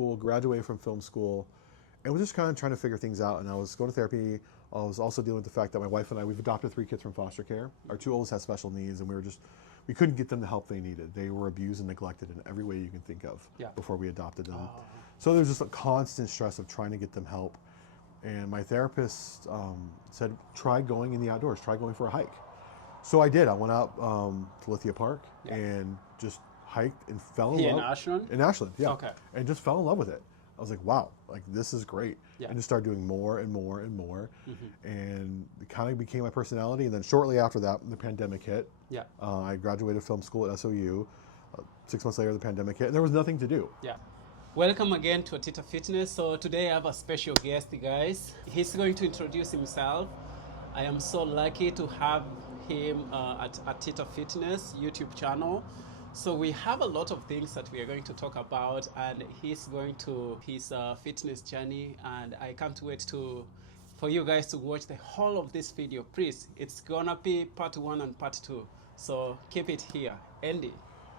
school, graduated from film school, and was just kind of trying to figure things out. And I was going to therapy. I was also dealing with the fact that my wife and I, we've adopted 3 kids from foster care. Our 2 oldest had special needs, and we couldn't get them the help they needed. They were abused and neglected in every way you can think of before we adopted them. Oh. So there was just a constant stress of trying to get them help. And my therapist said, try going in the outdoors, try going for a hike. So I did. I went out to Lithia Park and just hiked and fell in love. In Ashland? In Ashland, yeah. Okay. And just fell in love with it. I was like, wow, like this is great. Yeah. And just started doing more and more and more. And it kind of became my personality. And then shortly after that, the pandemic hit. Yeah. I graduated film school at SOU. 6 months later, the pandemic hit, and there was nothing to do. Yeah. Welcome again to AtitaFitness. So today I have a special guest, guys. He's going to introduce himself. I am so lucky to have him at AtitaFitness YouTube channel. So we have a lot of things that we are going to talk about, and he's going to his fitness journey, and I can't wait for you guys to watch the whole of this video. Please, it's gonna be part 1 and part 2. So keep it here. Andy,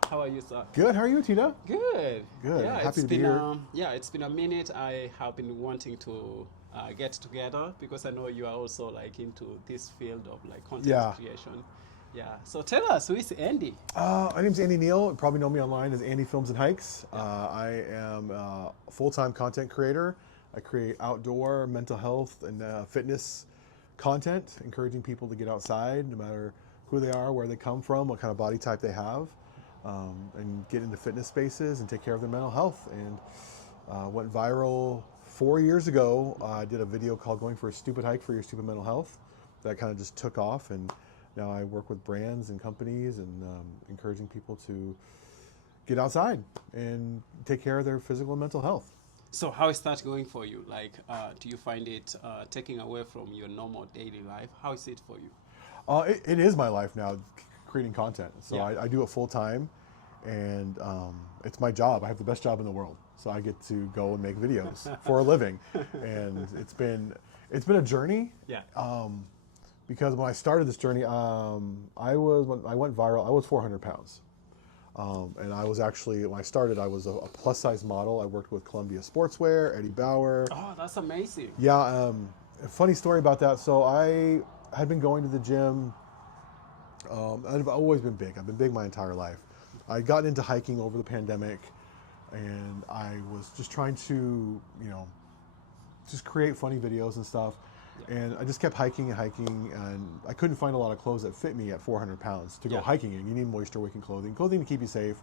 how are you, sir? Good. How are you, Atita? Good. Good. Yeah, happy to be here. It's been a minute. I have been wanting to get together because I know you are also like into this field of like content creation. Yeah. So tell us, who is Andy? My name's Andy Neal. You probably know me online as Andy Films and Hikes. I am a full-time content creator. I create outdoor, mental health, and fitness content, encouraging people to get outside, no matter who they are, where they come from, what kind of body type they have, and get into fitness spaces and take care of their mental health. And went viral 4 years ago. I did a video called "Going for a Stupid Hike for Your Stupid Mental Health." That kind of just took off, and now I work with brands and companies and encouraging people to get outside and take care of their physical and mental health. So how is that going for you? Like, do you find it taking away from your normal daily life? How is it for you? It is my life now, creating content. So I do it full time, and it's my job. I have the best job in the world. So I get to go and make videos for a living. And it's been a journey. Yeah. Because when I started this journey, when I went viral, I was 400 pounds. And I was actually, when I started, I was a plus size model. I worked with Columbia Sportswear, Eddie Bauer. Oh, that's amazing. Yeah, a funny story about that. So I had been going to the gym. I've always been big. I've been big my entire life. I got into hiking over the pandemic, and I was just trying to, just create funny videos and stuff. And I just kept hiking, and I couldn't find a lot of clothes that fit me at 400 pounds to go hiking in. You need moisture-wicking clothing to keep you safe.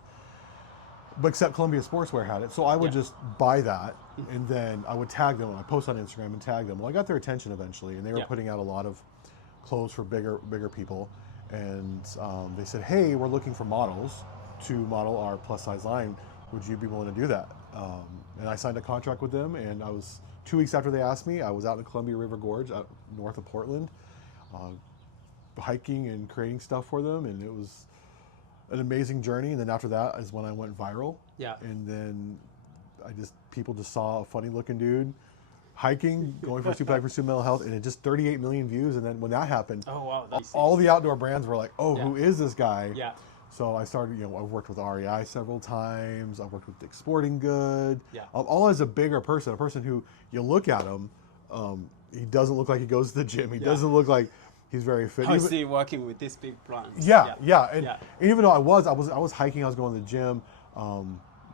But except Columbia Sportswear had it. So I would just buy that, and then I would tag them. I post on Instagram and tag them. Well, I got their attention eventually, and they were putting out a lot of clothes for bigger people. And they said, hey, we're looking for models to model our plus-size line. Would you be willing to do that? And I signed a contract with them, and I was 2 weeks after they asked me, I was out in the Columbia River Gorge out north of Portland, hiking and creating stuff for them, and it was an amazing journey. And then after that is when I went viral. Yeah. And then people just saw a funny looking dude hiking, going for stupid hike for stupid mental health, and it just 38 million views. And then when that happened, all the outdoor brands were like, oh, who is this guy? Yeah. So I started, I've worked with REI several times. I've worked with Dick's Sporting Good. Yeah. All as a bigger person, a person who you look at him, he doesn't look like he goes to the gym. He doesn't look like he's very fit. I see working with this big brand. Yeah. And even though I was hiking, I was going to the gym,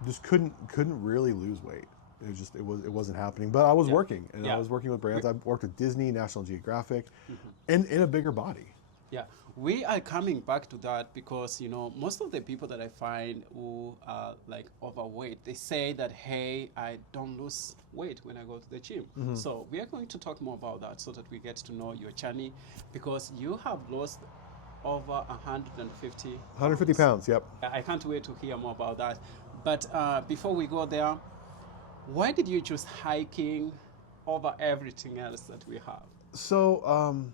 just couldn't really lose weight. It wasn't happening. But I was working, and I was working with brands. I worked with Disney, National Geographic, in a bigger body. Yeah, we are coming back to that because, most of the people that I find who are like overweight, they say that, hey, I don't lose weight when I go to the gym. So we are going to talk more about that so that we get to know your journey, because you have lost over 150 pounds, yep. I can't wait to hear more about that. But before we go there, why did you choose hiking over everything else that we have? So,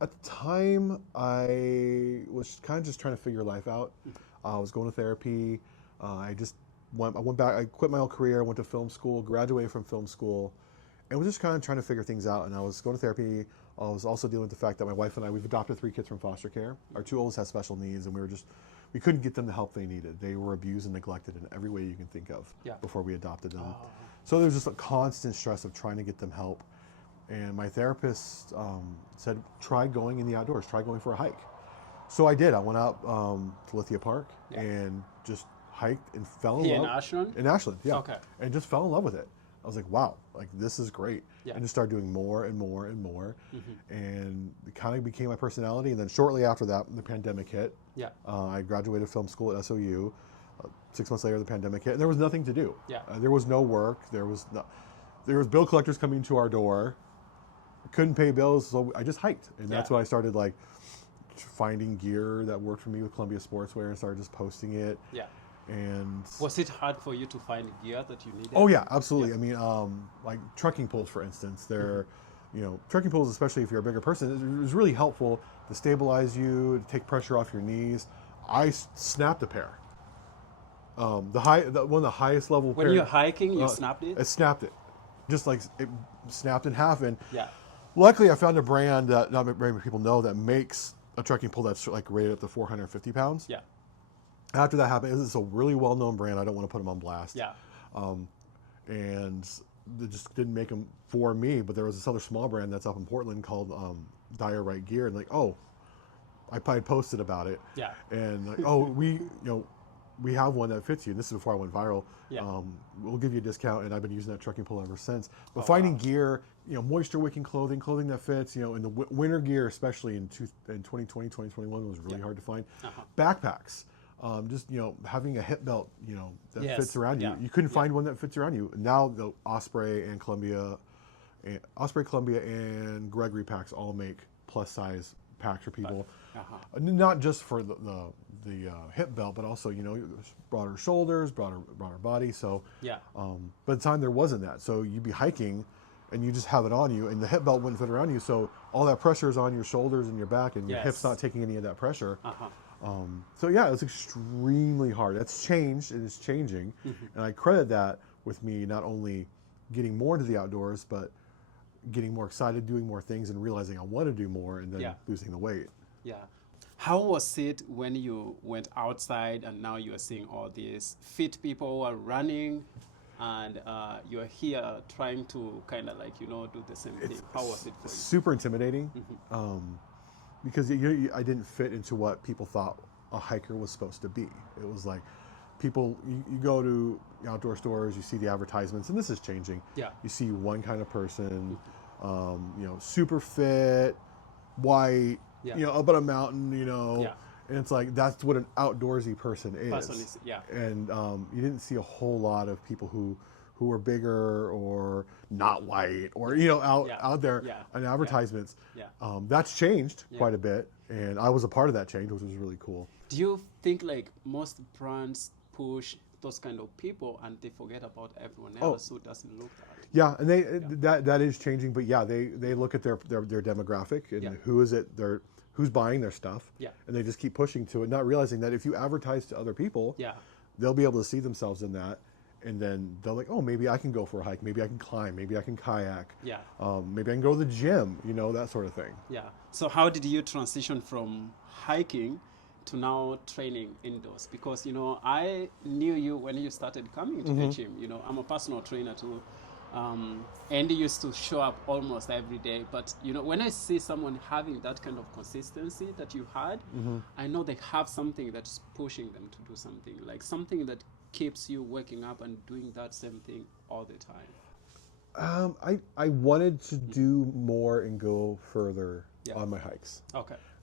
at the time, I was kind of just trying to figure life out. I was going to therapy. I went back. I quit my old career. Went to film school. Graduated from film school, and was just kind of trying to figure things out. And I was going to therapy. I was also dealing with the fact that my wife and I, we've adopted 3 kids from foster care. Our 2 oldest had special needs, and we couldn't get them the help they needed. They were abused and neglected in every way you can think of before we adopted them. Oh. So there was just a constant stress of trying to get them help. And my therapist said, try going in the outdoors, try going for a hike. So I did. I went out to Lithia Park and just hiked and fell in love. In Ashland? In Ashland, yeah. Okay. And just fell in love with it. I was like, wow, like this is great. And just started doing more and more and more. And it kind of became my personality. And then shortly after that, the pandemic hit. I graduated film school at SOU. 6 months later, the pandemic hit. And there was nothing to do. There was no work. There was bill collectors coming to our door. Couldn't pay bills, so I just hiked. And that's when I started like finding gear that worked for me with Columbia Sportswear and started just posting it. And was it hard for you to find gear that you needed? Oh yeah, absolutely. I mean, like trekking poles, for instance, they're, trekking poles, especially if you're a bigger person, is really helpful to stabilize you, to take pressure off your knees. I snapped a pair. One of the highest level. When you're hiking, you snapped it. I snapped it, just like it snapped in half. And luckily, I found a brand that not very many people know that makes a trekking pole that's like rated up to 450 pounds. After that happened, it's a really well-known brand. I don't want to put them on blast. And they just didn't make them for me. But there was this other small brand that's up in Portland called Dire Right Gear, and like, I probably posted about it. And like, we have one that fits you. And this is before I went viral. We'll give you a discount, and I've been using that trekking pole ever since. But finding gear, moisture-wicking clothing in that fits, in the winter gear, especially in 2020, 2021, was really hard to find. Backpacks. Just having a hip belt that fits around you. You couldn't find one that fits around you. Now the Osprey, Columbia, and Gregory packs all make plus size packs for people. Not just for the hip belt, but also broader shoulders, broader body. So by the time there wasn't that, so you'd be hiking and you just have it on you, and the hip belt wouldn't fit around you. So all that pressure is on your shoulders and your back, and your hips not taking any of that pressure. So yeah, it's extremely hard. That's changed, and it's changing. And I credit that with me not only getting more into the outdoors, but getting more excited, doing more things, and realizing I want to do more, and then losing the weight. How was it when you went outside and now you are seeing all these fit people who are running, and you're here trying to kind of like, do the same thing? How was it for you? Super intimidating. Because I didn't fit into what people thought a hiker was supposed to be. It was like people, you go to outdoor stores, you see the advertisements, and this is changing. You see one kind of person, super fit, white, up on a mountain, and it's like that's what an outdoorsy person is. And you didn't see a whole lot of people who are bigger or not white or out there on advertisements. That's changed quite a bit, and I was a part of that change, which was really cool. Do you think like most brands push those kind of people and they forget about everyone else who doesn't look that? And that is changing, but they look at their demographic and who's buying their stuff, and they just keep pushing to it, not realizing that if you advertise to other people, they'll be able to see themselves in that. And then they're like, maybe I can go for a hike. Maybe I can climb. Maybe I can kayak. Maybe I can go to the gym, that sort of thing. So how did you transition from hiking to now training indoors? Because, I knew you when you started coming to the gym. I'm a personal trainer too. Andy used to show up almost every day. But, when I see someone having that kind of consistency that you had, I know they have something that's pushing them to do something, like something that keeps you waking up and doing that same thing all the time. I wanted to do more and go further on my hikes.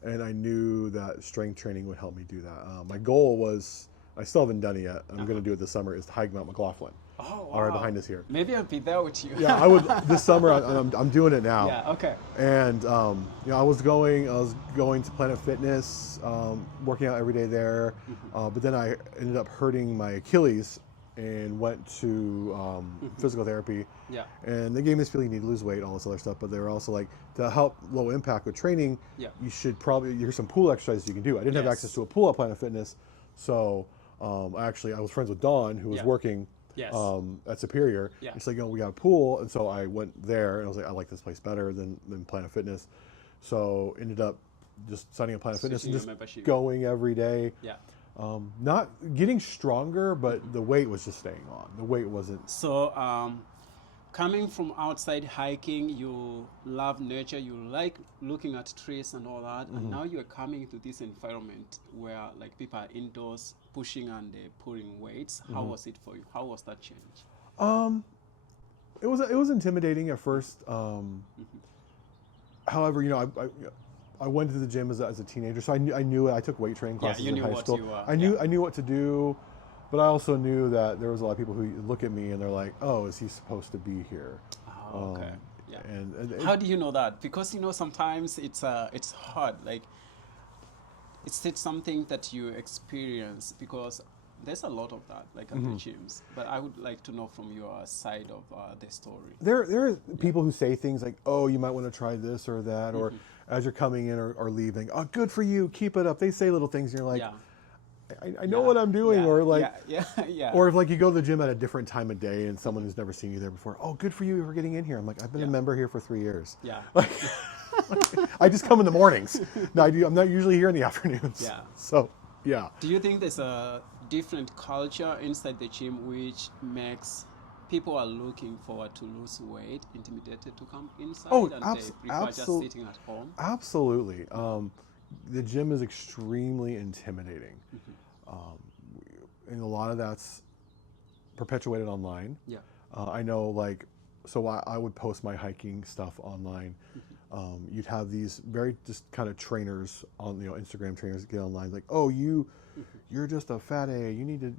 And I knew that strength training would help me do that. My goal was, I still haven't done it yet, I'm going to do it this summer, is to hike Mount McLaughlin. All right, behind us here. Maybe I'll be there with you. I would this summer. I'm doing it now. And I was going to Planet Fitness, working out every day there. But then I ended up hurting my Achilles and went to physical therapy. And they gave me this feeling you need to lose weight, all this other stuff. But they were also like, to help low impact with training, you should here's some pool exercises you can do. I didn't have access to a pool at Planet Fitness, so I was friends with Dawn, who was working at Superior. It's like, we got a pool, and so I went there, and I was like, I like this place better than Planet Fitness. So ended up just signing up Planet Fitness and just going every day. Not getting stronger, but the weight was just staying on. The weight wasn't. So, coming from outside hiking, you love nature, you like looking at trees and all that, and now you're coming to this environment where like people are indoors pushing and pulling weights. How was it for you? How was that change? It was intimidating at first. However, I went to the gym as a teenager, so I knew it. I took weight training classes in high school. I knew what to do, but I also knew that there was a lot of people who look at me and they're like, "Oh, is he supposed to be here?" Oh, okay. Yeah. And how do you know that? Because sometimes it's hard. Like it's something that you experience because there's a lot of that, like at the gyms. But I would like to know from your side of the story. There are people who say things like, "Oh, you might want to try this or that," or as you're coming in or leaving, "Oh, good for you, keep it up." They say little things, and you're like, I know what I'm doing, or like, or if like you go to the gym at a different time of day and someone who's never seen you there before, "Oh, good for you for getting in here." I'm like, I've been a member here for 3 years. Yeah. Like, I just come in the mornings. No, I'm not usually here in the afternoons. Yeah. So, yeah. Do you think there's a different culture inside the gym which makes people are looking forward to lose weight, intimidated to come inside, and they prefer just sitting at home? Absolutely. The gym is extremely intimidating. And a lot of that's perpetuated online. Yeah. I know, like, so I would post my hiking stuff online. You'd have these very just kind of trainers on, Instagram trainers get online like, "Oh, you're just a fat A. You need to,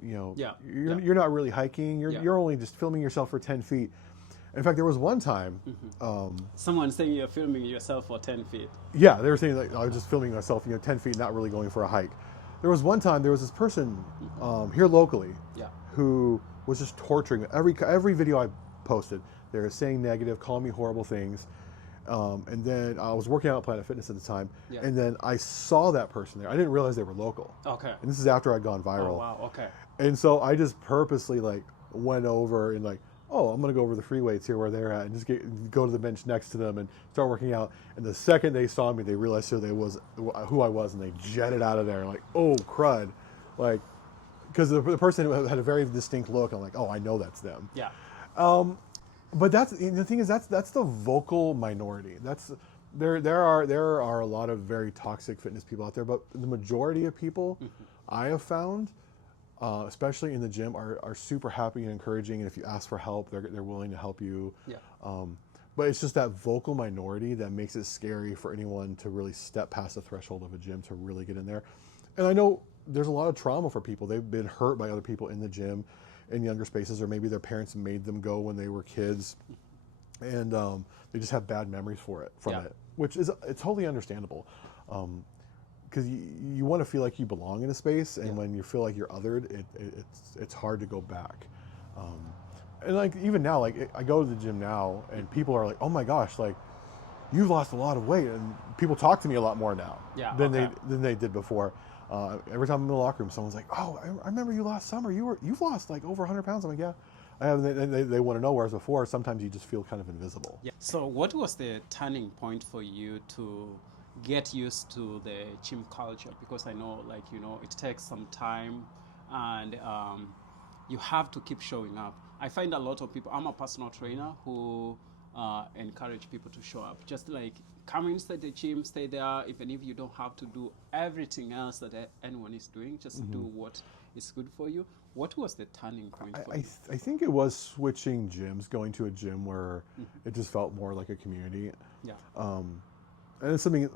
you're not really hiking. You're only just filming yourself for 10 feet. In fact, there was one time. Someone saying you're filming yourself for 10 feet. Yeah, they were saying like I was just filming myself, 10 feet, not really going for a hike. There was one time there was this person here locally who was just torturing me. Every video I posted, they were saying negative, calling me horrible things. And then I was working out at Planet Fitness at the time, and then I saw that person there. I didn't realize they were local. Okay. And this is after I'd gone viral. Oh, wow, okay. And so I just purposely like went over and like, "Oh, I'm gonna go over the free weights here where they're at and just go to the bench next to them and start working out." And the second they saw me, they realized who I was, and they jetted out of there like, "Oh, crud!" Like, because the person had a very distinct look. I'm like, "Oh, I know that's them." Yeah. But the thing is that's the vocal minority. There are a lot of very toxic fitness people out there, but the majority of people I have found, especially in the gym, are super happy and encouraging. And if you ask for help, they're willing to help you. Yeah. But it's just that vocal minority that makes it scary for anyone to really step past the threshold of a gym to really get in there. And I know there's a lot of trauma for people. They've been hurt by other people in the gym in younger spaces, or maybe their parents made them go when they were kids, and they just have bad memories from it, which is totally understandable, because you want to feel like you belong in a space, and when you feel like you're othered, it's hard to go back. And like even now, like I go to the gym now, and people are like, "Oh my gosh, like you've lost a lot of weight," and people talk to me a lot more now than they did before. Every time I'm in the locker room, someone's like, "Oh, I remember you last summer. You've lost like over 100 pounds." I'm like, "Yeah, I have." And they want to know. Whereas before, sometimes you just feel kind of invisible. Yeah. So, what was the turning point for you to get used to the gym culture? Because I know, like it takes some time, and you have to keep showing up. I find a lot of people. I'm a personal trainer who encourage people to show up. Just like come inside the gym, stay there, even if you don't have to do everything else that anyone is doing, just do what is good for you. What was the turning point for you? I think it was switching gyms, going to a gym where it just felt more like a community. Yeah. And it's something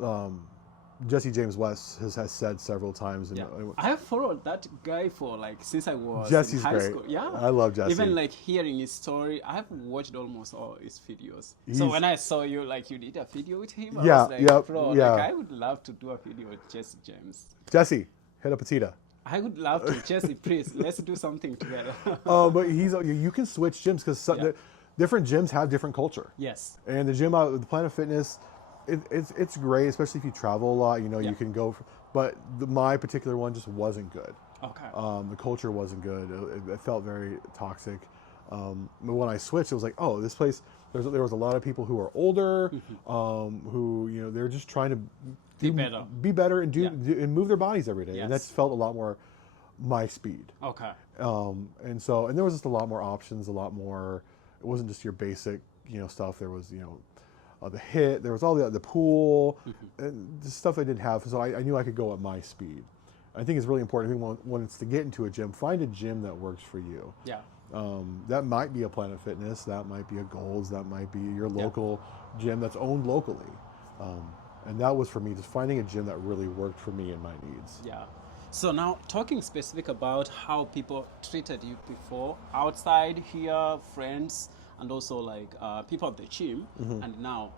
Jesse James West has said several times. And I have followed that guy for like since I was Jesse's in high great. school. Yeah, I love Jesse. Even like hearing his story, I've watched almost all his videos. So when I saw you, like you did a video with him, I was like, bro, like I would love to do a video with Jesse James. Jesse, hit up Atita. I would love to. Jesse, please, let's do something together. But you can switch gyms because different gyms have different culture. Yes. And the gym out the Planet Fitness, it's great, especially if you travel a lot. You can go, but my particular one just wasn't good. Okay. The culture wasn't good. It felt very toxic. But when I switched, it was like, oh, this place. There was a lot of people who are older, who they're just trying to be better and and move their bodies every day, and that's felt a lot more my speed. Okay. And there was just a lot more options, a lot more. It wasn't just your basic, stuff. There was, the HIIT. There was all the pool, and the stuff I didn't have. So I knew I could go at my speed. I think it's really important. I think when it's to get into a gym, find a gym that works for you. Yeah. That might be a Planet Fitness. That might be a Gold's. That might be your local gym that's owned locally. And that was for me, just finding a gym that really worked for me and my needs. Yeah. So now talking specific about how people treated you before, outside here, friends, and also like people at the gym, and now,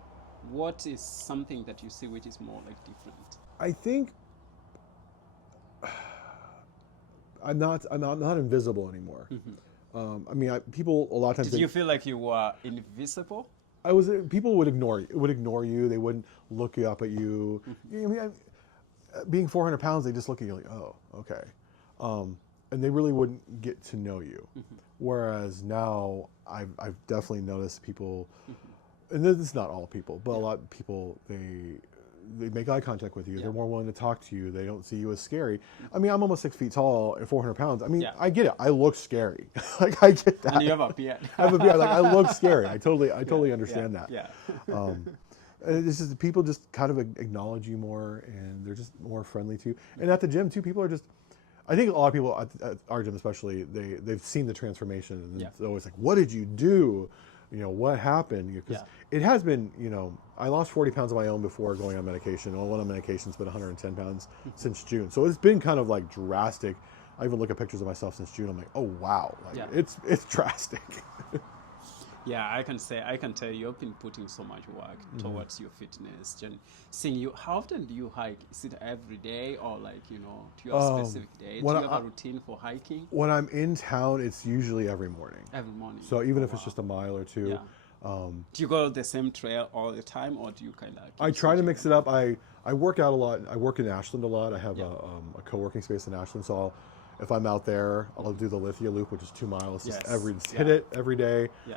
what is something that you see which is more like different? I think I'm not invisible anymore. I mean, people a lot of times. Did you feel like you were invisible? People would ignore you. They wouldn't look up at you. I mean, being 400 pounds, they just look at you like, oh, okay. And they really wouldn't get to know you. Whereas now, I've definitely noticed people, and this is not all people, but a lot of people, they make eye contact with you. They're more willing to talk to you. They don't see you as scary. I mean, I'm almost 6 feet tall and 400 pounds. I mean, I get it. I look scary. Like, I get that. And you have a beard. I have a beard. Like, I look scary. I totally understand that. Yeah. And it's just people just kind of acknowledge you more, and they're just more friendly to you. And at the gym too, people are just. I think a lot of people at our gym, especially, they've seen the transformation, and it's always like, "What did you do? What happened?" Because it has been, I lost 40 pounds of my own before going on medication. Well, one on medication's been 110 pounds since June, so it's been kind of like drastic. I even look at pictures of myself since June. I'm like, oh wow, like, it's drastic. Yeah, I can tell you've been putting so much work towards your fitness. And seeing you, how often do you hike? Is it every day, or like, do you have a specific day? Do you have a routine for hiking? When I'm in town, it's usually every morning. Every morning. So even if it's just a mile or two. Do you go the same trail all the time, or do you kind of? I try to mix it up. I work out a lot. I work in Ashland a lot. I have a co-working space in Ashland, so if I'm out there, I'll do the Lithia Loop, which is 2 miles. Just hit it every day. Yeah.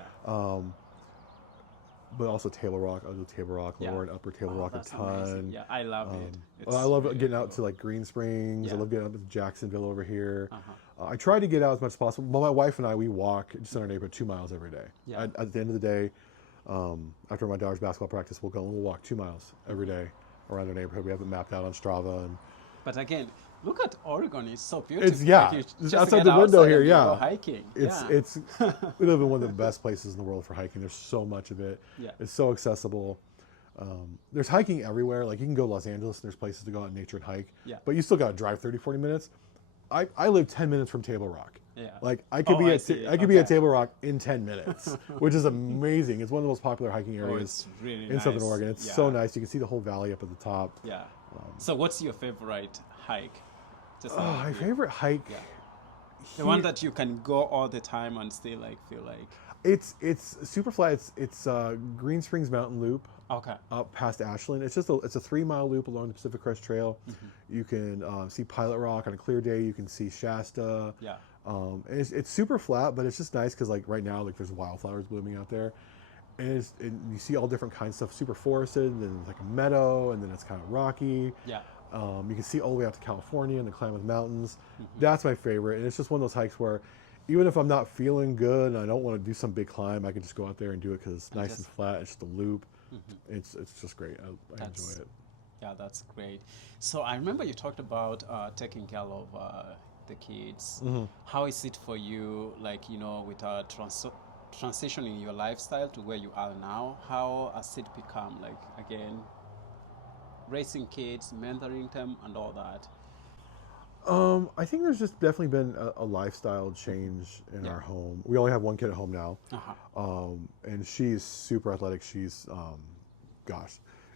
But also Table Rock. I'll do Table Rock, Lower and Upper Table Rock a ton. Amazing. Yeah, I love it. I love getting out to like Green Springs. I love getting up to Jacksonville over here. I try to get out as much as possible. But my wife and I, we walk just in our neighborhood 2 miles every day. At the end of the day, after my daughter's basketball practice, we'll walk 2 miles every day around our neighborhood. We have it mapped out on Strava. But again, look at Oregon; it's so beautiful. It's just outside the window here. Yeah, hiking. It's we live in one of the best places in the world for hiking. There's so much of it. It's so accessible. There's hiking everywhere. Like, you can go to Los Angeles and there's places to go out in nature and hike. But you still got to drive 30-40 minutes. I live 10 minutes from Table Rock. Like, I could be at Table Rock in 10 minutes, which is amazing. It's one of the most popular hiking areas in Southern Oregon. It's so nice. You can see the whole valley up at the top. So what's your favorite hike? My favorite hike. The one that you can go all the time and still feel like. It's super flat. It's Green Springs Mountain Loop. Okay. Up past Ashland. It's a 3-mile loop along the Pacific Crest Trail. You can see Pilot Rock on a clear day. You can see Shasta. And it's super flat, but it's just nice because right now there's wildflowers blooming out there, and you see all different kinds of stuff. Super forested, and then it's like a meadow, and then it's kind of rocky. You can see all the way out to California and the Klamath Mountains. That's my favorite, and it's just one of those hikes where even if I'm not feeling good and I don't want to do some big climb, I can just go out there and do it because it's nice and flat. It's just a loop. It's just great. I enjoy it. Yeah, that's great. So I remember you talked about taking care of the kids. How is it for you, with transitioning your lifestyle to where you are now? How has it become, again, raising kids, mentoring them, and all that? I think there's just definitely been a lifestyle change in our home. We only have one kid at home now, and she's super athletic. She's,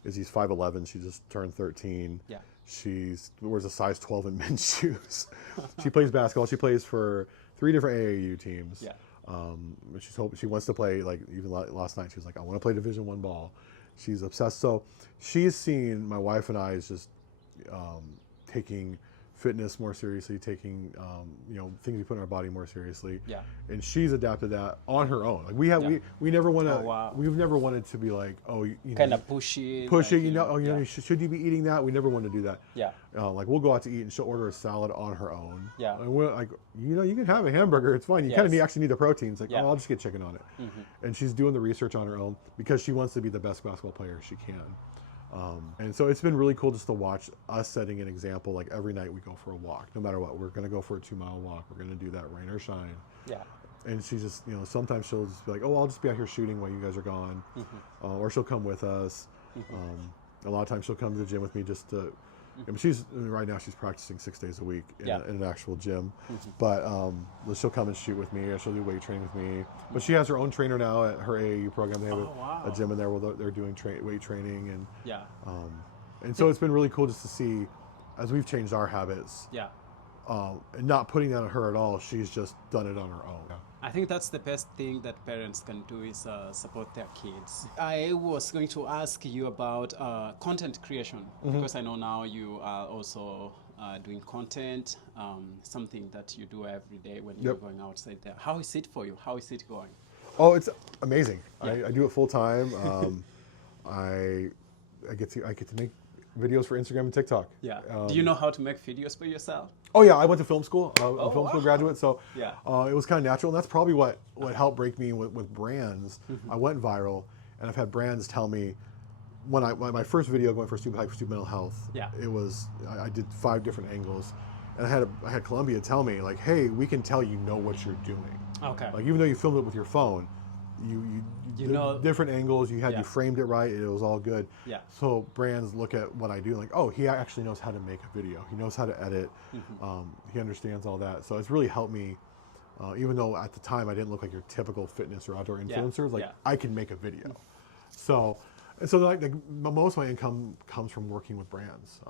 she's 5'11". She just turned 13. She wears a size 12 in men's shoes. She plays basketball. She plays for 3 different AAU teams. She wants to play. Even last night, she was like, "I want to play Division I ball." She's obsessed. So she's seen my wife and I is just taking fitness more seriously, taking things we put in our body more seriously. Yeah. And she's adapted that on her own. Like we never want to. We've never wanted to be like, kind of pushy. Push it. Should you be eating that? We never want to do that. Yeah. Like we'll go out to eat and she'll order a salad on her own. Yeah. And we're like, you can have a hamburger. It's fine. You kind of actually need the protein. It's like, I'll just get chicken on it. And she's doing the research on her own because she wants to be the best basketball player she can. And so it's been really cool just to watch us setting an example. Like every night we go for a walk, no matter what. We're going to go for a 2-mile walk. We're going to do that rain or shine. Yeah. And she just, sometimes she'll just be like, I'll just be out here shooting while you guys are gone. Or she'll come with us. A lot of times she'll come to the gym with me just to, right now she's practicing 6 days a week in an actual gym. But she'll come and shoot with me, or she'll do weight training with me. But she has her own trainer now at her AAU program. They have a gym in there where they're doing weight training. And so it's been really cool just to see, as we've changed our habits, and not putting that on her at all, she's just done it on her own. I think that's the best thing that parents can do is support their kids. I was going to ask you about content creation, because I know now you are also doing content, something that you do every day when you're going outside there. How is it for you? How is it going? Oh, it's amazing. I do it full time. I get to make videos for Instagram and TikTok. Yeah. Do you know how to make videos for yourself? Oh yeah, I went to film school. I'm a film school graduate, so yeah. It was kind of natural, and that's probably what helped break me with brands. I went viral, and I've had brands tell me when my first video going for Stupid Hype for Stupid Mental Health. Yeah. It was I did 5 different angles, and I had Columbia tell me like, hey, we can tell you know what you're doing. Okay. Like even though you filmed it with your phone, you know different angles. You framed it right. It was all good. Yeah. So brands look at what I do like, oh, he actually knows how to make a video. He knows how to edit. He understands all that. So it's really helped me. Even though at the time I didn't look like your typical fitness or outdoor influencers, I can make a video. So most of my income comes from working with brands.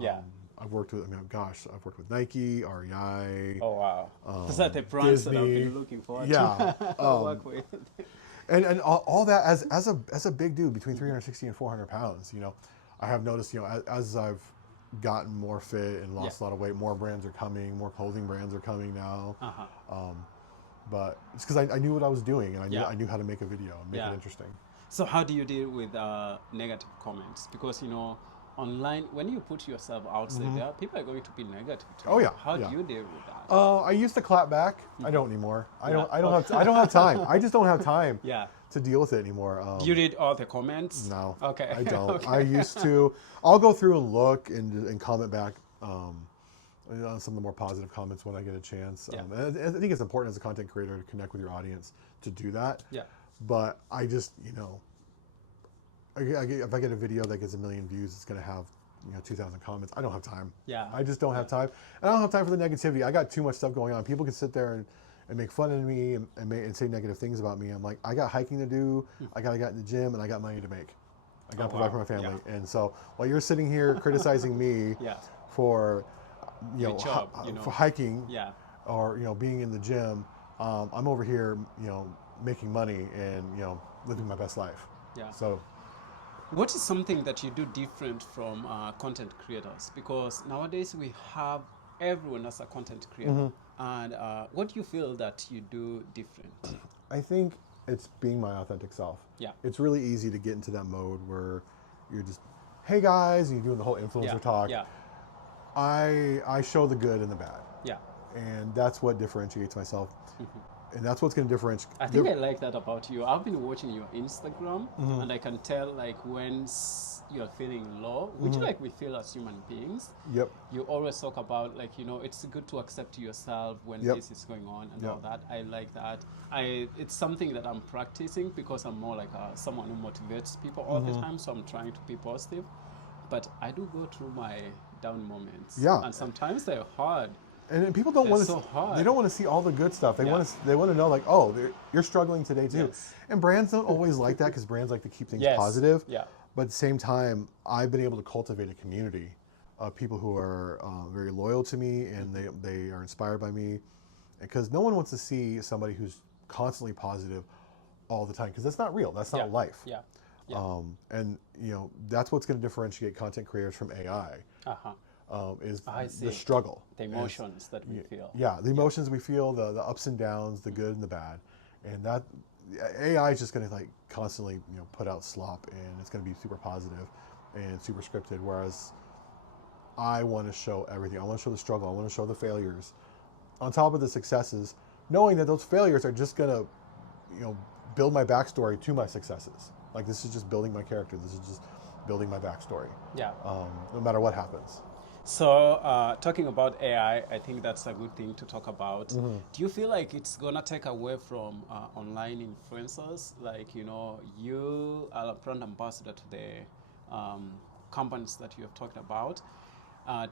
I've worked with Nike, REI. Oh wow! Is that the brands Disney. that I've been looking for? Yeah. Work with. And all that as a big dude between 360 and 400 pounds, I have noticed, as I've gotten more fit and lost a lot of weight, more brands are coming, more clothing brands are coming now. But it's because I knew what I was doing, and I knew how to make a video and make it interesting. So how do you deal with negative comments? Because online, when you put yourself outside there, people are going to be negative to you. Oh yeah. How do you deal with that? I used to clap back. I don't anymore. I don't have time. I just don't have time to deal with it anymore. You read all the comments? No. Okay. I don't. Okay. I used to. I'll go through and look and comment back on some of the more positive comments when I get a chance. And I think it's important as a content creator to connect with your audience to do that. Yeah. But I just, if I get a video that gets 1 million views, it's going to have 2,000 comments. I don't have time. Yeah. I just don't have time. And I don't have time for the negativity. I got too much stuff going on. People can sit there and make fun of me and say negative things about me. I'm like, I got hiking to do. I got to get in the gym, and I got money to make. I got to provide for my family. Yeah. And so while you're sitting here criticizing me for job, for hiking or being in the gym, I'm over here making money and living my best life. Yeah. So. What is something that you do different from content creators? Because nowadays we have everyone as a content creator. And what do you feel that you do different? I think it's being my authentic self. Yeah. It's really easy to get into that mode where you're just, hey guys, and you're doing the whole influencer talk. Yeah. I show the good and the bad. Yeah. And that's what differentiates myself. And that's what's going to differentiate. I think I like that about you. I've been watching your Instagram, and I can tell when you're feeling low, which we feel as human beings. Yep. You always talk about it's good to accept yourself when this is going on and all that. I like that. It's something that I'm practicing because I'm more like someone who motivates people all the time. So I'm trying to be positive, but I do go through my down moments. Yeah. And sometimes they're hard. And people don't want to. They don't want to see all the good stuff. They want to. They want to know you're struggling today too. Yes. And brands don't always like that because brands like to keep things positive. Yeah. But at the same time, I've been able to cultivate a community of people who are very loyal to me and they are inspired by me, because no one wants to see somebody who's constantly positive all the time, because that's not real. That's not life. Yeah. And that's what's going to differentiate content creators from AI. is I see. the struggle. The emotions that we feel. Yeah, the emotions we feel, the ups and downs, the good and the bad, and that AI is just going to like constantly put out slop, and it's going to be super positive and super scripted. Whereas I want to show everything. I want to show the struggle. I want to show the failures, on top of the successes, knowing that those failures are just going to build my backstory to my successes. Like this is just building my character. This is just building my backstory. Yeah. No matter what happens. So talking about AI, I think that's a good thing to talk about. Mm-hmm. Do you feel like it's gonna take away from online influencers? Like you are a brand ambassador to the companies that you have talked about.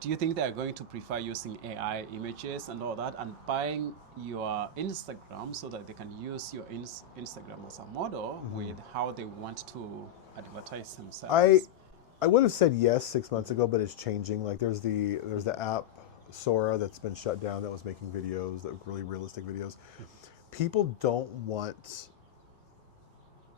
Do you think they are going to prefer using AI images and all that and buying your Instagram so that they can use your Instagram as a model with how they want to advertise themselves? I would have said yes 6 months ago, but it's changing. Like there's the app Sora that's been shut down that was making videos, that were really realistic videos. People don't want,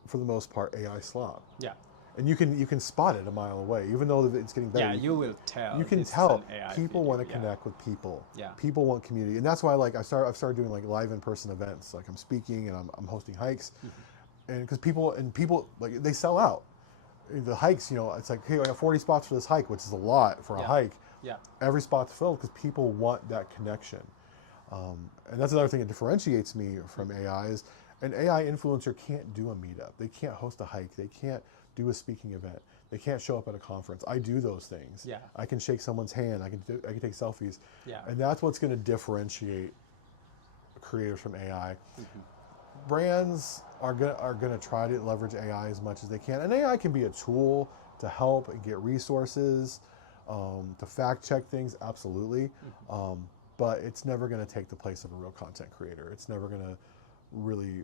for the most part, AI slop. Yeah. And you can spot it a mile away, even though it's getting better. Yeah, you will tell. You can tell. People want to connect with people. Yeah. People want community, and that's why I've started doing like live in-person events. Like I'm speaking and I'm hosting hikes, and because people like they sell out. The hikes, it's like, hey, I got 40 spots for this hike, which is a lot for a hike. Yeah. Every spot's filled because people want that connection. And that's another thing that differentiates me from AI is an AI influencer can't do a meetup. They can't host a hike. They can't do a speaking event. They can't show up at a conference. I do those things. Yeah. I can shake someone's hand. I can take selfies. Yeah. And that's what's going to differentiate creators from AI. Brands are gonna try to leverage AI as much as they can, and AI can be a tool to help and get resources, to fact check things, absolutely. But it's never gonna take the place of a real content creator. It's never gonna really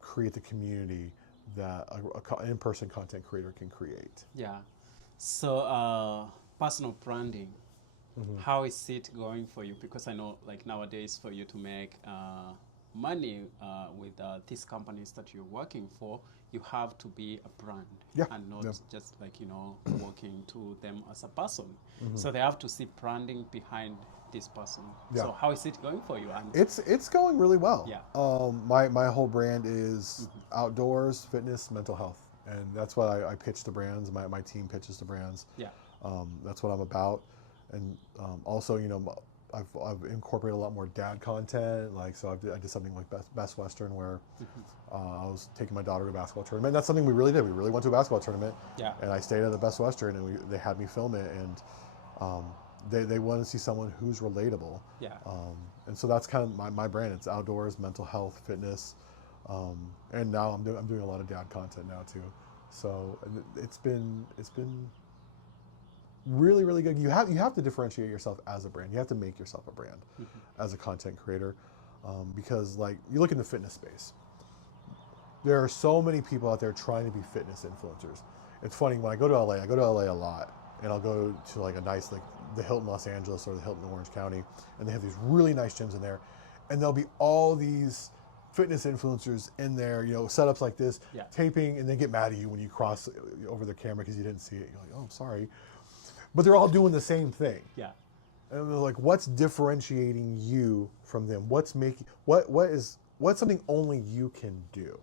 create the community that an in-person content creator can create. Yeah. So personal branding, how is it going for you? Because I know like nowadays for you to make money with these companies that you're working for, you have to be a brand and not just like working to them as a person. So they have to see branding behind this person. So how is it going for you? And it's going really well. My whole brand is outdoors, fitness, mental health, and that's what I pitch to brands. My team pitches to brands. That's what I'm about, and also I've incorporated a lot more dad content. Like, so I did something like Best Western where I was taking my daughter to a basketball tournament. That's something we really did. We really went to a basketball tournament. And I stayed at the Best Western, and they had me film it. And they want to see someone who's relatable. And so that's kind of my brand. It's outdoors, mental health, fitness, and now I'm doing a lot of dad content now too. So it's been really, really good. You have to differentiate yourself as a brand. You have to make yourself a brand as a content creator, because like you look in the fitness space, there are so many people out there trying to be fitness influencers. It's funny, when I go to LA a lot, and I'll go to like a nice, like the Hilton Los Angeles or the Hilton Orange County, and they have these really nice gyms in there, and there'll be all these fitness influencers in there, setups like this, taping, and they get mad at you when you cross over their camera because you didn't see it. You're like, oh, I'm sorry. But they're all doing the same thing. And they're like, what's differentiating you from them? What's something only you can do?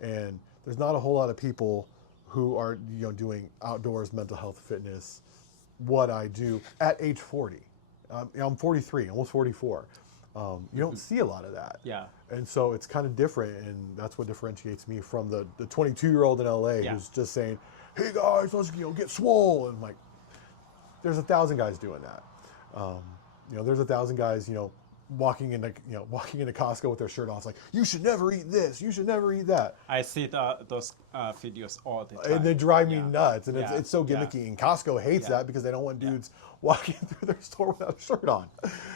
And there's not a whole lot of people who are doing outdoors, mental health, fitness, what I do at age 40. I'm 43, almost 44. You don't see a lot of that. And so it's kind of different, and that's what differentiates me from the 22-year-old in LA who's just saying, hey guys, let's get swole. And I'm like, there's 1,000 guys doing that. There's 1,000 guys, walking into Costco with their shirt off, like, you should never eat this, you should never eat that. I see those videos all the time. And they drive me nuts, and it's so gimmicky. And Costco hates that because they don't want dudes walking through their store without a shirt on.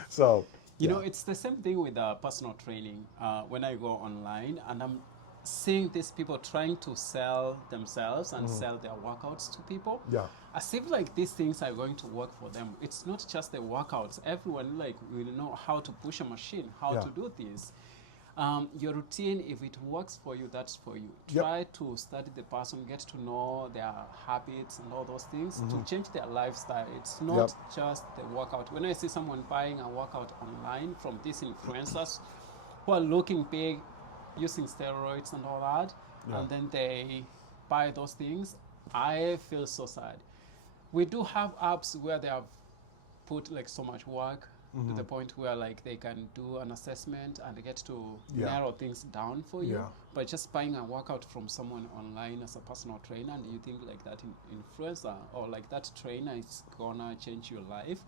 So it's the same thing with personal training. When I go online and I'm seeing these people trying to sell themselves and sell their workouts to people, as if like these things are going to work for them. It's not just the workouts. Everyone will know how to push a machine, how to do this. Your routine, if it works for you, that's for you. Yep. Try to study the person, get to know their habits and all those things to change their lifestyle. It's not just the workout. When I see someone buying a workout online from these influencers who are looking big, using steroids and all that, and then they buy those things, I feel so sad. We do have apps where they have put like so much work to the point where like they can do an assessment and they get to narrow things down for you. But just buying a workout from someone online as a personal trainer, and you think like that influencer or like that trainer is gonna change your life,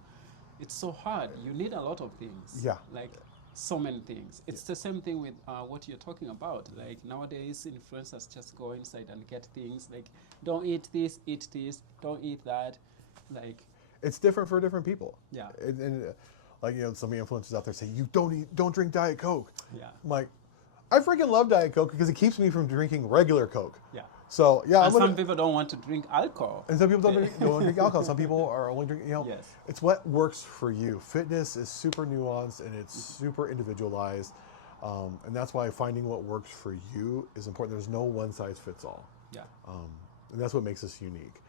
it's so hard. You need a lot of things. Like so many things. It's the same thing with what you're talking about. Like nowadays, influencers just go inside and get things like, don't eat this, don't eat that. Like, it's different for different people. Yeah. And like, you know, some influencers out there say, you don't drink Diet Coke. Yeah. I'm like, I freaking love Diet Coke because it keeps me from drinking regular Coke. Yeah. So yeah, and some people don't want to drink alcohol. And some people don't drink alcohol. Some people are only drinking, you know, Yes. it's what works for you. Fitness is super nuanced and it's super individualized. And that's why finding what works for you is important. There's no one size fits all. Yeah. And that's what makes us unique.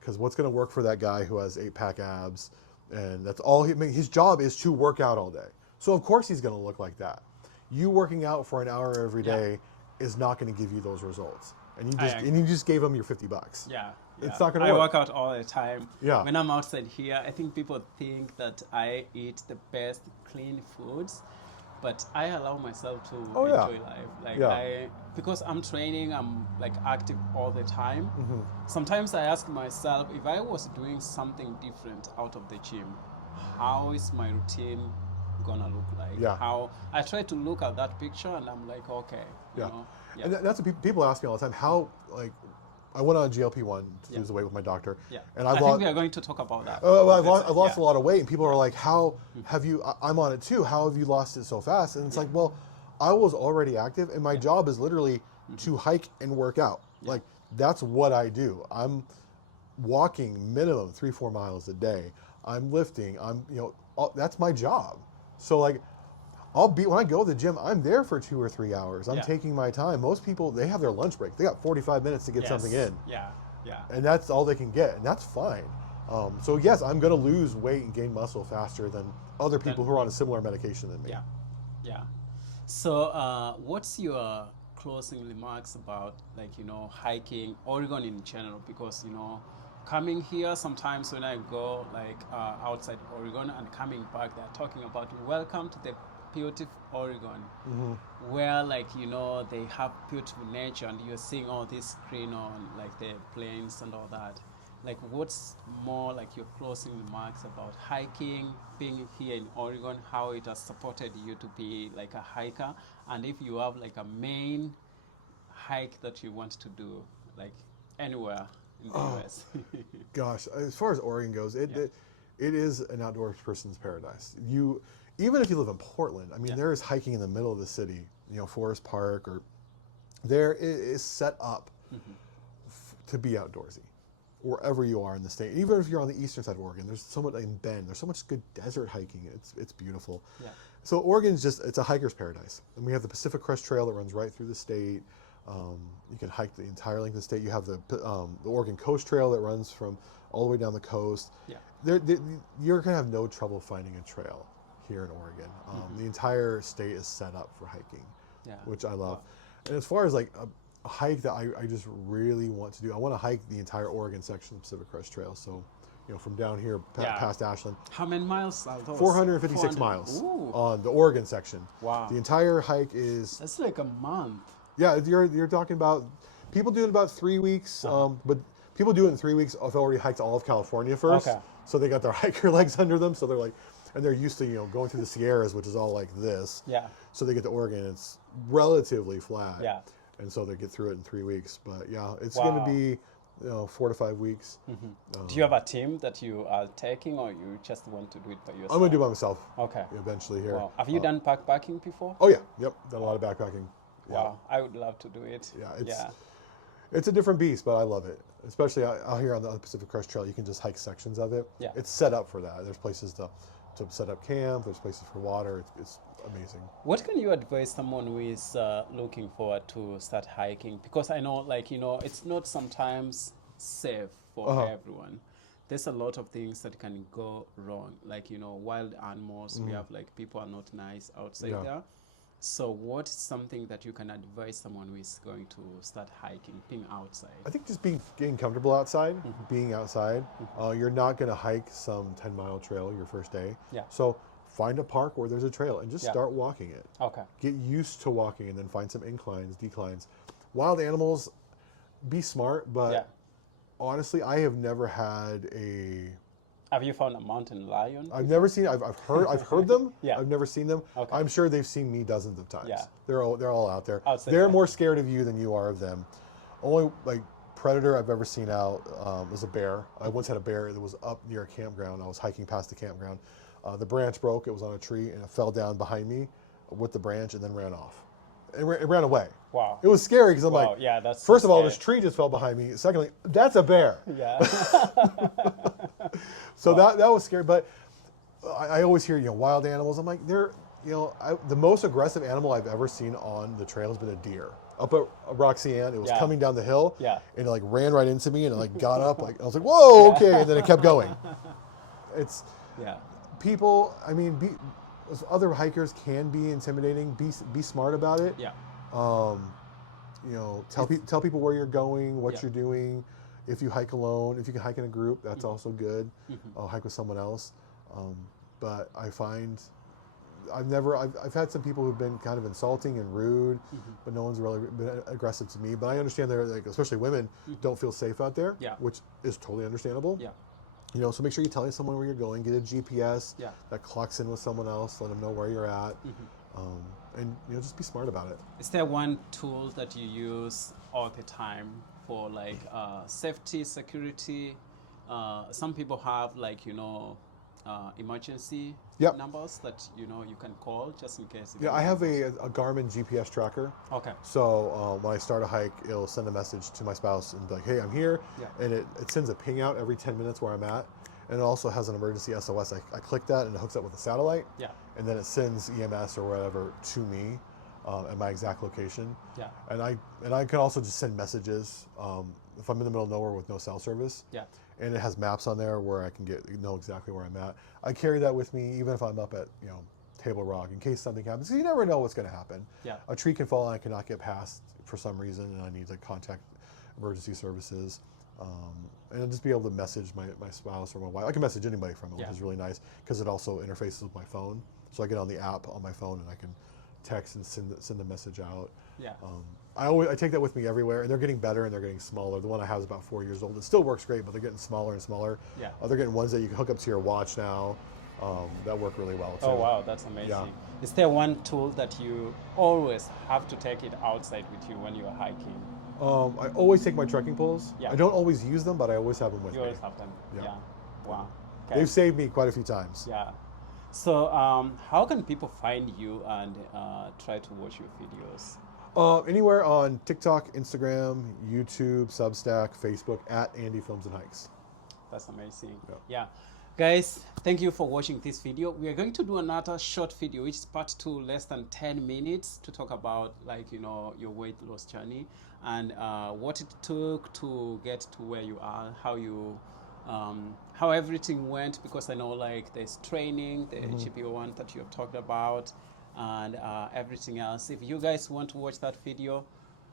Because what's going to work for that guy who has 8-pack abs, and that's all his job is to work out all day. So of course he's going to look like that. You working out for an hour every day is not going to give you those results. And you just gave him your $50. Yeah. It's not going to I work. work out all the time. Yeah. When I'm outside here, I think people think that I eat the best clean foods, but I allow myself to enjoy life. Like because I'm training, I'm like active all the time. Sometimes I ask myself, if I was doing something different out of the gym, how is my routine gonna look like? How I try to look at that picture and I'm like, okay, you know. And that's what people ask me all the time. How, like, I went on GLP-1 to lose the weight with my doctor. And I think we are going to talk about that. I've lost a lot of weight, and people are like, how have you, I'm on it too, how have you lost it so fast? And it's like, well, I was already active, and my job is literally to hike and work out. Like, that's what I do. I'm walking minimum 3-4 miles a day. I'm lifting, that's my job. So like, when I go to the gym, I'm there for 2 or 3 hours. I'm taking my time. Most people, they have their lunch break. They got 45 minutes to get something in. And that's all they can get, and that's fine. So yes, I'm going to lose weight and gain muscle faster than other people who are on a similar medication than me. So what's your closing remarks about, like, hiking, Oregon in general? Because, coming here, sometimes when I go like outside Oregon and coming back, they're talking about welcome to the beautiful Oregon, where like they have beautiful nature and you're seeing all this green on like the plains and all that. Like, what's more like your closing remarks about hiking, being here in Oregon, how it has supported you to be like a hiker, and if you have like a main hike that you want to do, like anywhere in the US? Gosh, as far as Oregon goes, it is an outdoors person's paradise. Even if you live in Portland, I mean, there is hiking in the middle of the city, Forest Park, or there is set up to be outdoorsy wherever you are in the state. Even if you're on the eastern side of Oregon, there's so much in Bend. There's so much good desert hiking. It's beautiful. So Oregon's it's a hiker's paradise. And we have the Pacific Crest Trail that runs right through the state. You can hike the entire length of the state. You have the Oregon Coast Trail that runs from all the way down the coast. You're going to have no trouble finding a trail here in Oregon. The entire state is set up for hiking, which I love. And as far as like a hike that I just really want to do, I want to hike the entire Oregon section of the Pacific Crest Trail. So, from down here past Ashland. How many miles are those? 456 miles on the Oregon section. Wow. The entire hike is... That's like a month. Yeah, you're talking about people do it about 3 weeks, but people do it in 3 weeks. I've already hiked all of California first, so they got their hiker legs under them. So they're like, and they're used to going through the Sierras, which is all like this. So they get to Oregon, it's relatively flat. And so they get through it in 3 weeks. But yeah, it's going to be 4 to 5 weeks. Do you have a team that you are taking, or you just want to do it by yourself? I'm going to do it by myself. Okay. Eventually here. Wow. Have you done backpacking before? Oh yeah, yep, done a lot of backpacking. Wow, I would love to do it. It's a different beast, but I love it. Especially out here on the Pacific Crest Trail, you can just hike sections of it. It's set up for that. There's places to to set up camp. There's places for water. It's amazing. What can you advise someone who is looking forward to start hiking? Because I know, like, it's not sometimes safe for everyone. There's a lot of things that can go wrong, like, wild animals. We have, like, people are not nice outside there. So what is something that you can advise someone who is going to start hiking, being outside? I think just getting comfortable outside, being outside. You're not going to hike some 10-mile trail your first day. Yeah. So find a park where there's a trail and just start walking it. Okay. Get used to walking and then find some inclines, declines. Wild animals, be smart, but honestly, I have never had a... Have you found a mountain lion? I've never seen. I've heard them. Yeah. I've never seen them. Okay. I'm sure they've seen me dozens of times. Yeah. They're all out there. Outside They're there. more scared of you than you are of them. Only like predator I've ever seen out was a bear. I once had a bear that was up near a campground. I was hiking past the campground. The branch broke. It was on a tree and it fell down behind me with the branch and then ran off. It ran away. Wow. It was scary because I'm like, yeah, that's first so of all, scary. this tree just fell behind me. Secondly, that's a bear. Yeah. So that was scary, but I always hear, wild animals. I'm like, the most aggressive animal I've ever seen on the trail has been a deer. Up at Roxanne, it was coming down the hill, and it like ran right into me, and it like got up, like I was like, whoa, okay, and then it kept going. It's people. I mean, other hikers can be intimidating. Be smart about it. Yeah. Tell people where you're going, what you're doing. If you hike alone, if you can hike in a group, that's also good. I'll hike with someone else. But I find I've had some people who've been kind of insulting and rude, but no one's really been aggressive to me. But I understand they're like, especially women, don't feel safe out there, which is totally understandable. Yeah. So make sure you tell someone where you're going. Get a GPS that clocks in with someone else. Let them know where you're at, and just be smart about it. Is there one tool that you use all the time for like safety, security? Some people have like emergency numbers that you can call just in case. I have a Garmin GPS tracker. Okay. So when I start a hike, it'll send a message to my spouse and be like, "Hey, I'm here," and it sends a ping out every 10 minutes where I'm at, and it also has an emergency SOS. I click that and it hooks up with a satellite. Yeah. And then it sends EMS or whatever to me at my exact location. Yeah. And I can also just send messages if I'm in the middle of nowhere with no cell service. Yeah. And it has maps on there where I can know exactly where I'm at. I carry that with me even if I'm up at Table Rock in case something happens. You never know what's going to happen. Yeah. A tree can fall and I cannot get past for some reason, and I need to contact emergency services. And I'll just be able to message my spouse or my wife. I can message anybody from it, which is really nice because it also interfaces with my phone. So I get on the app on my phone and I can text and send the message out. Yeah. I take that with me everywhere, and they're getting better and they're getting smaller. The one I have is about 4 years old. It still works great, but they're getting smaller and smaller. Yeah. They're getting ones that you can hook up to your watch now. That work really well too. Oh wow, that's amazing. Yeah. Is there one tool that you always have to take it outside with you when you're hiking? I always take my trekking poles. Yeah. I don't always use them, but I always have them with me. You always have them. Yeah. Wow. Okay. They've saved me quite a few times. Yeah. So how can people find you and try to watch your videos? Anywhere on TikTok, Instagram, YouTube, Substack, Facebook, at Andy Films and Hikes. That's amazing. Yeah. Guys, thank you for watching this video. We are going to do another short video, which is part 2, less than 10 minutes, to talk about your weight loss journey and what it took to get to where you are, how everything went, because I know there's training, the GPO1 that you have talked about, and everything else. If you guys want to watch that video,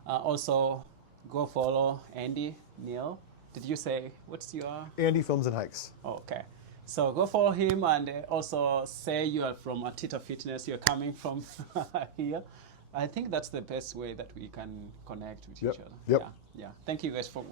also go follow Andy Neal. Did you say, what's your? Andy Films and Hikes. Oh, okay. So go follow him, and also say you are from AtitaFitness, you're coming from here. I think that's the best way that we can connect with each other. Yep. Yeah. Thank you guys for